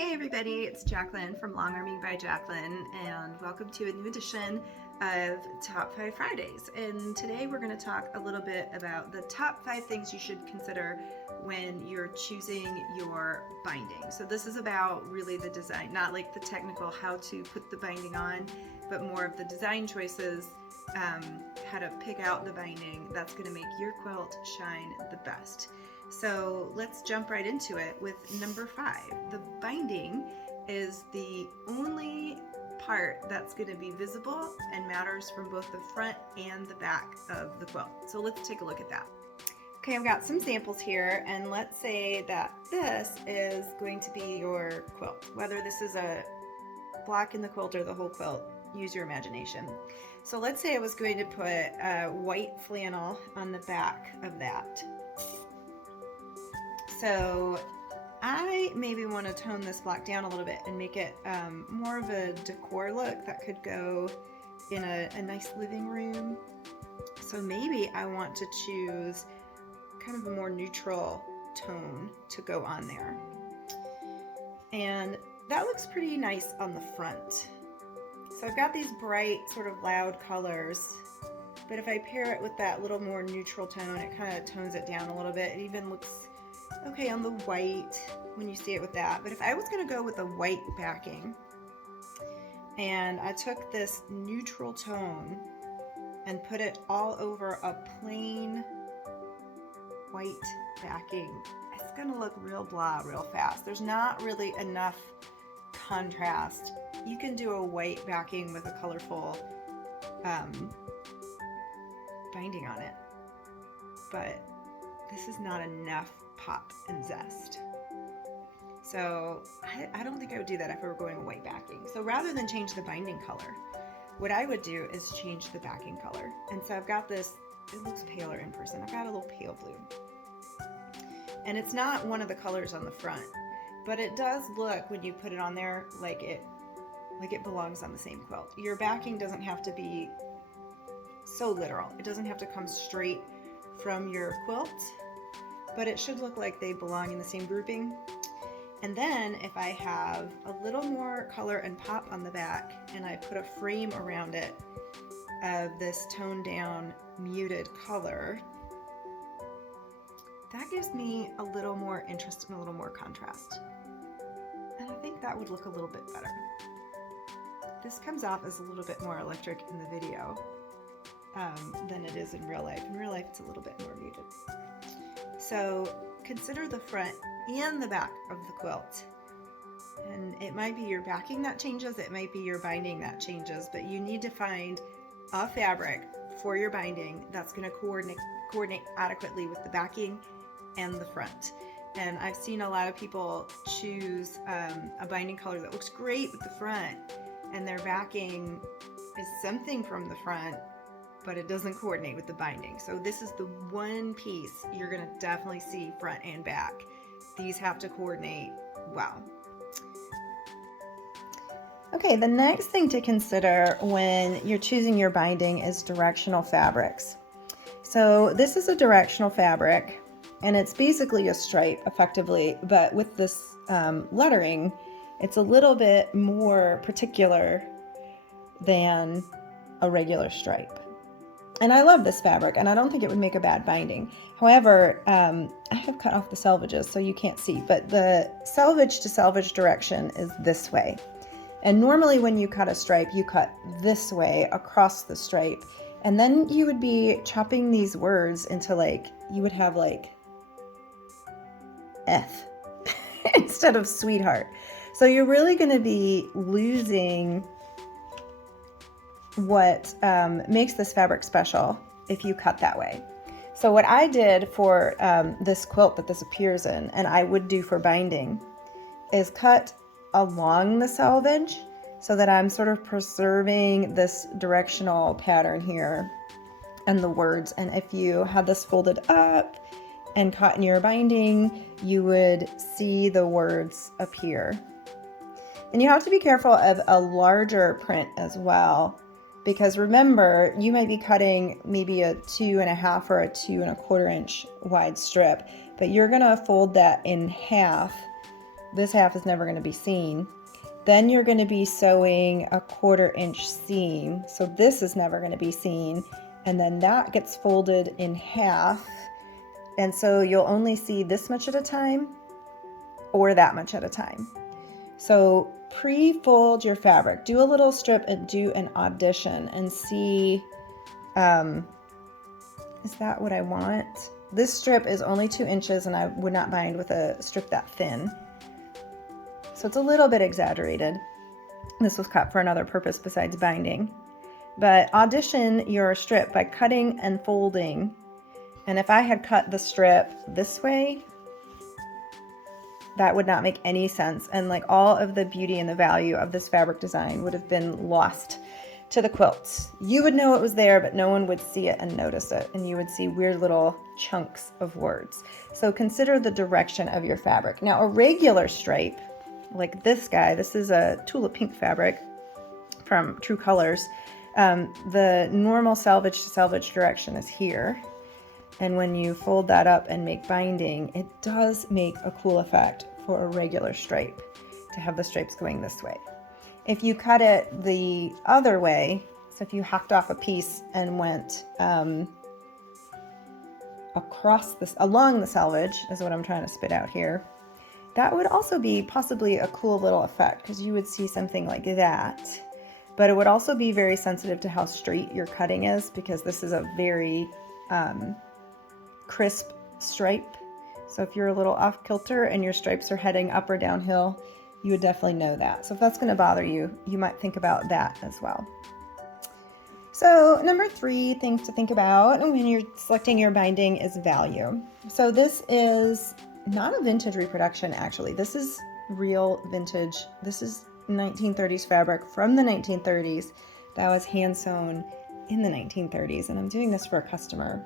Hey everybody, it's Jacqueline from Long Arming by Jacqueline, and welcome to a new edition of Top 5 Fridays. And today we're going to talk a little bit about the top 5 things you should consider when you're choosing your binding. So this is about really the design, not like the technical how to put the binding on, but more of the design choices, how to pick out the binding that's going to make your quilt shine the best. So let's jump right into it with number 5. The binding is the only part that's going to be visible and matters from both the front and the back of the quilt. So let's take a look at that. Okay, I've got some samples here, and let's say that this is going to be your quilt. Whether this is a block in the quilt or the whole quilt, use your imagination. So let's say I was going to put white flannel on the back of that. So I maybe want to tone this block down a little bit and make it more of a decor look that could go in a nice living room. So maybe I want to choose kind of a more neutral tone to go on there. And that looks pretty nice on the front. So I've got these bright, sort of loud colors, but if I pair it with that little more neutral tone, it kind of tones it down a little bit. It even looks okay on the white when you see it with that. But if I was going to go with a white backing and I took this neutral tone and put it all over a plain white backing, it's going to look real blah real fast. There's not really enough contrast. You can do a white backing with a colorful binding on it, but this is not enough pop and zest. So I don't think I would do that if I were going a white backing. So rather than change the binding color, what I would do is change the backing color. And so I've got this, it looks paler in person. I've got a little pale blue. And it's not one of the colors on the front, but it does look, when you put it on there, like it belongs on the same quilt. Your backing doesn't have to be so literal. It doesn't have to come straight from your quilt, but it should look like they belong in the same grouping. And then if I have a little more color and pop on the back and I put a frame around it of this toned down muted color, that gives me a little more interest and a little more contrast. And I think that would look a little bit better. This comes off as a little bit more electric in the video than it is in real life. In real life, it's a little bit more muted. So consider the front and the back of the quilt. And it might be your backing that changes, it might be your binding that changes, but you need to find a fabric for your binding that's going to coordinate adequately with the backing and the front. And I've seen a lot of people choose a binding color that looks great with the front, and their backing is something from the front, but it doesn't coordinate with the binding. So this is the one piece you're going to definitely see front and back. These have to coordinate well. Okay, the next thing to consider when you're choosing your binding is directional fabrics. So this is a directional fabric, and it's basically a stripe effectively, but with this lettering, it's a little bit more particular than a regular stripe. And I love this fabric, and I don't think it would make a bad binding. However, I have cut off the selvages, so you can't see, but the selvage to selvage direction is this way. And normally when you cut a stripe, you cut this way across the stripe, and then you would be chopping these words into, like, you would have like F instead of sweetheart. So you're really going to be losing what makes this fabric special if you cut that way. So what I did for this quilt that this appears in, and I would do for binding, is cut along the selvage so that I'm sort of preserving this directional pattern here and the words. And if you had this folded up and caught in your binding, you would see the words appear. And you have to be careful of a larger print as well, because remember, you might be cutting maybe a 2.5 or a 2 1/4 inch wide strip, but you're gonna fold that in half this half is never going to be seen. Then you're going to be sewing a 1/4 inch seam. So this is never going to be seen. And then that gets folded in half. And so you'll only see this much at a time or that much at a time. So pre-fold your fabric. Do a little strip and do an audition and see, is that what I want? This strip is only 2 inches and I would not bind with a strip that thin. So it's a little bit exaggerated. This was cut for another purpose besides binding. But audition your strip by cutting and folding. And if I had cut the strip this way, that would not make any sense. And like all of the beauty and the value of this fabric design would have been lost to the quilts. You would know it was there, but no one would see it and notice it. And you would see weird little chunks of words. So consider the direction of your fabric. Now a regular stripe, like this guy, this is a Tula pink fabric from True Colors. The normal salvage to salvage direction is here. And when you fold that up and make binding, it does make a cool effect for a regular stripe to have the stripes going this way. If you cut it the other way, so if you hacked off a piece and went across this, along the salvage is what I'm trying to spit out here, that would also be possibly a cool little effect because you would see something like that. But it would also be very sensitive to how straight your cutting is because this is a very crisp stripe. So if you're a little off kilter and your stripes are heading up or downhill, you would definitely know that. So if that's going to bother you, you might think about that as well. So number 3 things to think about when you're selecting your binding is value. So this is not a vintage reproduction actually. This is real vintage. This is 1930s fabric from the 1930s that was hand sewn in the 1930s. And I'm doing this for a customer.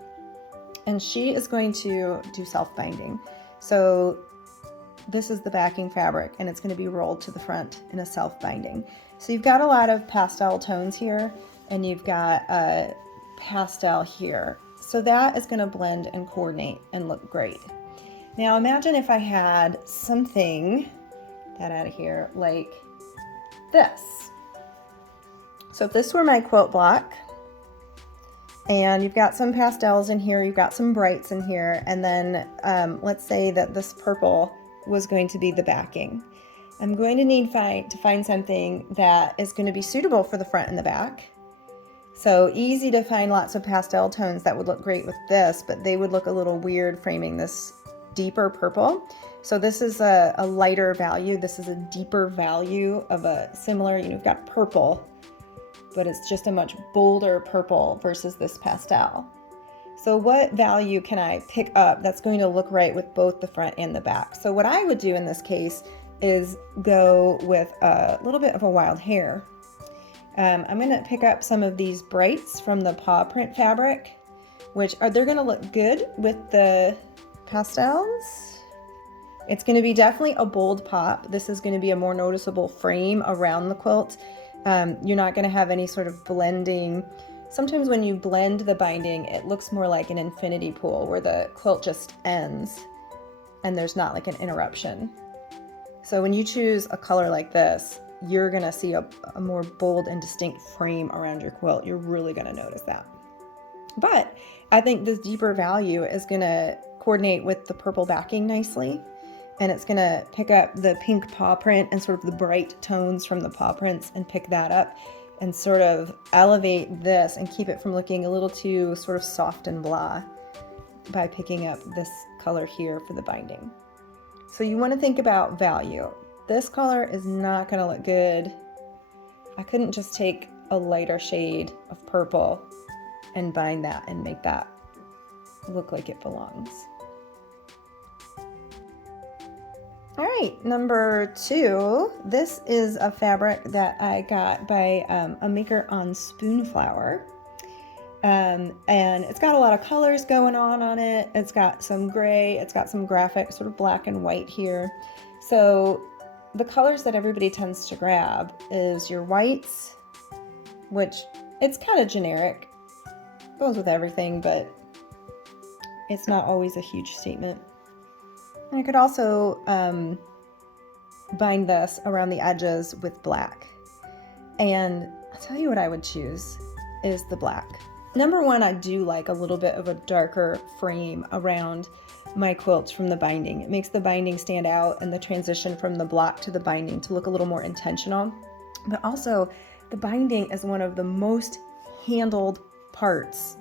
And she is going to do self-binding. So this is the backing fabric and it's going to be rolled to the front in a self-binding. So you've got a lot of pastel tones here and you've got a pastel here. So that is going to blend and coordinate and look great. Now imagine if I had something, that out of here, like this. So if this were my quilt block, and you've got some pastels in here, you've got some brights in here, and then let's say that this purple was going to be the backing. I'm going to need to find something that is going to be suitable for the front and the back. So easy to find lots of pastel tones that would look great with this, but they would look a little weird framing this deeper purple. So this is a lighter value. This is a deeper value of a similar, you've got purple, but it's just a much bolder purple versus this pastel. So what value can I pick up that's going to look right with both the front and the back? So what I would do in this case is go with a little bit of a wild hair. I'm going to pick up some of these brights from the paw print fabric, which they're going to look good with the pastels. It's going to be definitely a bold pop. This is going to be a more noticeable frame around the quilt. You're not going to have any sort of blending. Sometimes when you blend the binding, it looks more like an infinity pool where the quilt just ends and there's not like an interruption. So when you choose a color like this, you're going to see a more bold and distinct frame around your quilt. You're really going to notice that. But I think this deeper value is going to coordinate with the purple backing nicely. And it's going to pick up the pink paw print and sort of the bright tones from the paw prints and pick that up and sort of elevate this and keep it from looking a little too sort of soft and blah by picking up this color here for the binding. So you want to think about value. This color is not going to look good. I couldn't just take a lighter shade of purple and bind that and make that look like it belongs. All right, number 2, this is a fabric that I got by a maker on Spoonflower. And it's got a lot of colors going on it. It's got some gray, it's got some graphic, sort of black and white here. So the colors that everybody tends to grab is your whites, which it's kind of generic, goes with everything, but it's not always a huge statement. And I could also bind this around the edges with black. And I'll tell you what I would choose is the black. Number one, I do like a little bit of a darker frame around my quilts from the binding. It makes the binding stand out and the transition from the block to the binding to look a little more intentional. But also, the binding is one of the most handled parts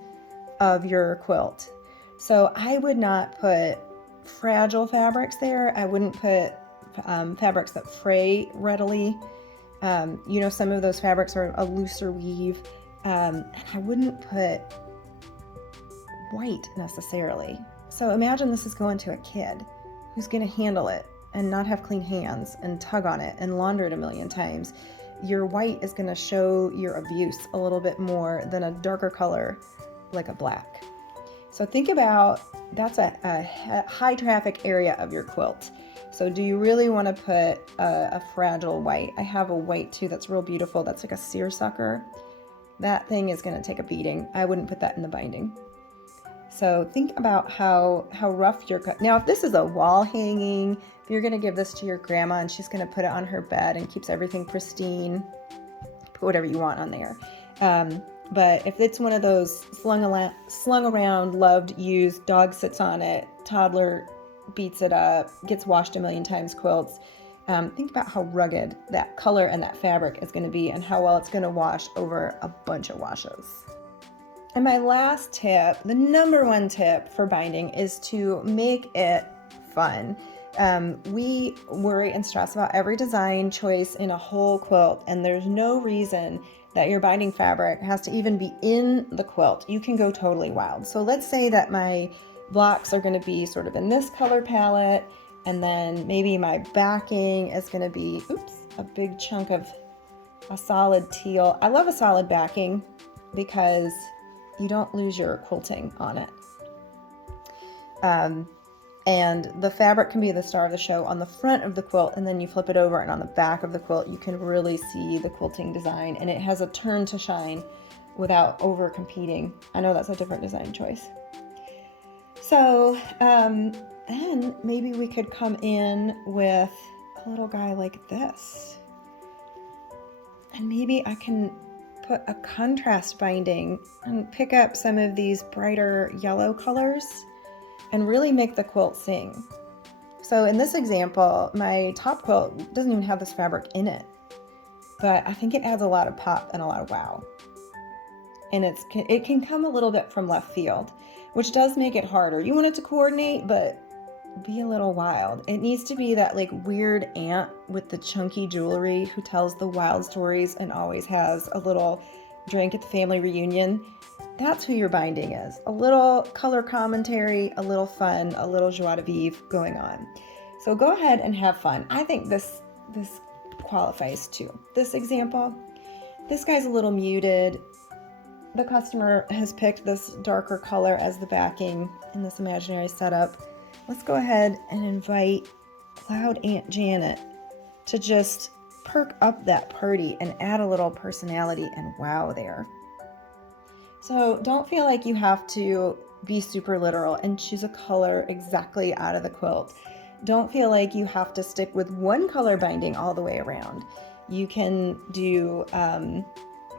of your quilt. So I would not put fragile fabrics there. I wouldn't put fabrics that fray readily. Some of those fabrics are a looser weave. And I wouldn't put white necessarily. So imagine this is going to a kid who's going to handle it and not have clean hands and tug on it and launder it a million times. Your white is going to show your abuse a little bit more than a darker color like a black. So think about, that's a high traffic area of your quilt. So do you really want to put a fragile white? I have a white too that's real beautiful. That's like a seersucker. That thing is going to take a beating. I wouldn't put that in the binding. So think about how rough your cut. Now, if this is a wall hanging, if you're going to give this to your grandma and she's going to put it on her bed and keeps everything pristine, put whatever you want on there. But if it's one of those slung around, loved, used, dog sits on it, toddler beats it up, gets washed a million times quilts, think about how rugged that color and that fabric is going to be and how well it's going to wash over a bunch of washes. And my last tip, the number one tip for binding, is to make it fun. We worry and stress about every design choice in a whole quilt, and there's no reason that your binding fabric has to even be in the quilt. You can go totally wild. So let's say that my blocks are going to be sort of in this color palette, and then maybe my backing is going to be, a big chunk of a solid teal. I love a solid backing because you don't lose your quilting on it. And the fabric can be the star of the show on the front of the quilt, and then you flip it over, and on the back of the quilt you can really see the quilting design, and it has a turn to shine without over competing. I know that's a different design choice. So then maybe we could come in with a little guy like this, and maybe I can put a contrast binding and pick up some of these brighter yellow colors and really make the quilt sing. So in this example, my top quilt doesn't even have this fabric in it, but I think it adds a lot of pop and a lot of wow. And it can come a little bit from left field, which does make it harder. You want it to coordinate, but be a little wild. It needs to be that like weird aunt with the chunky jewelry who tells the wild stories and always has a little drink at the family reunion. That's who your binding is. A little color commentary, a little fun, a little joie de vivre going on. So go ahead and have fun. I think this qualifies too. This example, this guy's a little muted. The customer has picked this darker color as the backing in this imaginary setup. Let's go ahead and invite Loud Aunt Janet to just perk up that party and add a little personality and wow there. So don't feel like you have to be super literal and choose a color exactly out of the quilt. Don't feel like you have to stick with one color binding all the way around. You can do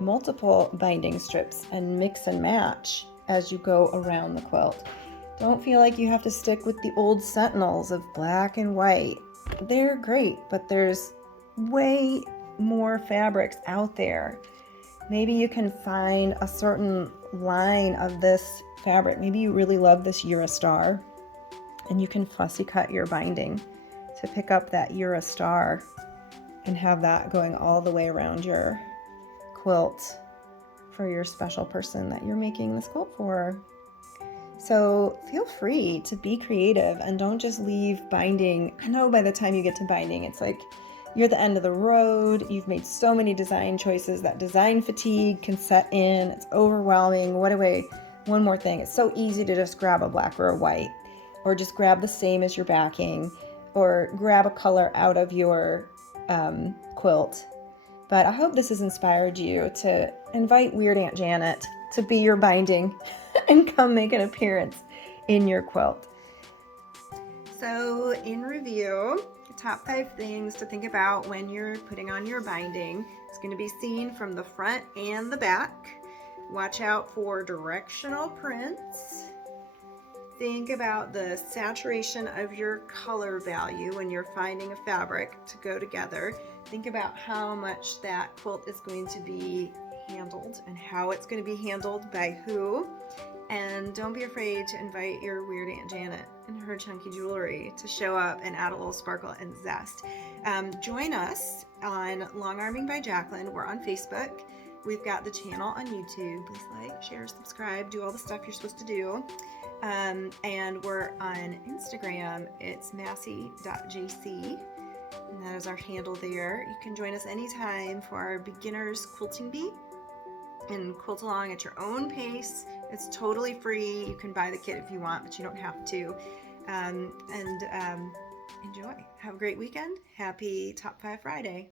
multiple binding strips and mix and match as you go around the quilt. Don't feel like you have to stick with the old sentinels of black and white. They're great, but there's way more fabrics out there. Maybe you can find a certain line of this fabric. Maybe you really love this Eurostar, and you can fussy cut your binding to pick up that Eurostar and have that going all the way around your quilt for your special person that you're making this quilt for. So feel free to be creative and don't just leave binding. I know by the time you get to binding, it's like you're at the end of the road. You've made so many design choices that design fatigue can set in. It's overwhelming. One more thing. It's so easy to just grab a black or a white, or just grab the same as your backing, or grab a color out of your quilt. But I hope this has inspired you to invite Weird Aunt Janet to be your binding and come make an appearance in your quilt. So in review, top 5 things to think about when you're putting on your binding. It's going to be seen from the front and the back. Watch out for directional prints. Think about the saturation of your color value when you're finding a fabric to go together. Think about how much that quilt is going to be handled and how it's going to be handled by who. And don't be afraid to invite your weird Aunt Janet and her chunky jewelry to show up and add a little sparkle and zest. Join us on Long Arming by Jacqueline. We're on Facebook. We've got the channel on YouTube. Please like, share, subscribe, do all the stuff you're supposed to do. And we're on Instagram. It's massey.jc, and that is our handle there. You can join us anytime for our beginners quilting bee and quilt along at your own pace. It's totally free. You can buy the kit if you want, but you don't have to. Enjoy. Have a great weekend. Happy Top 5 Friday.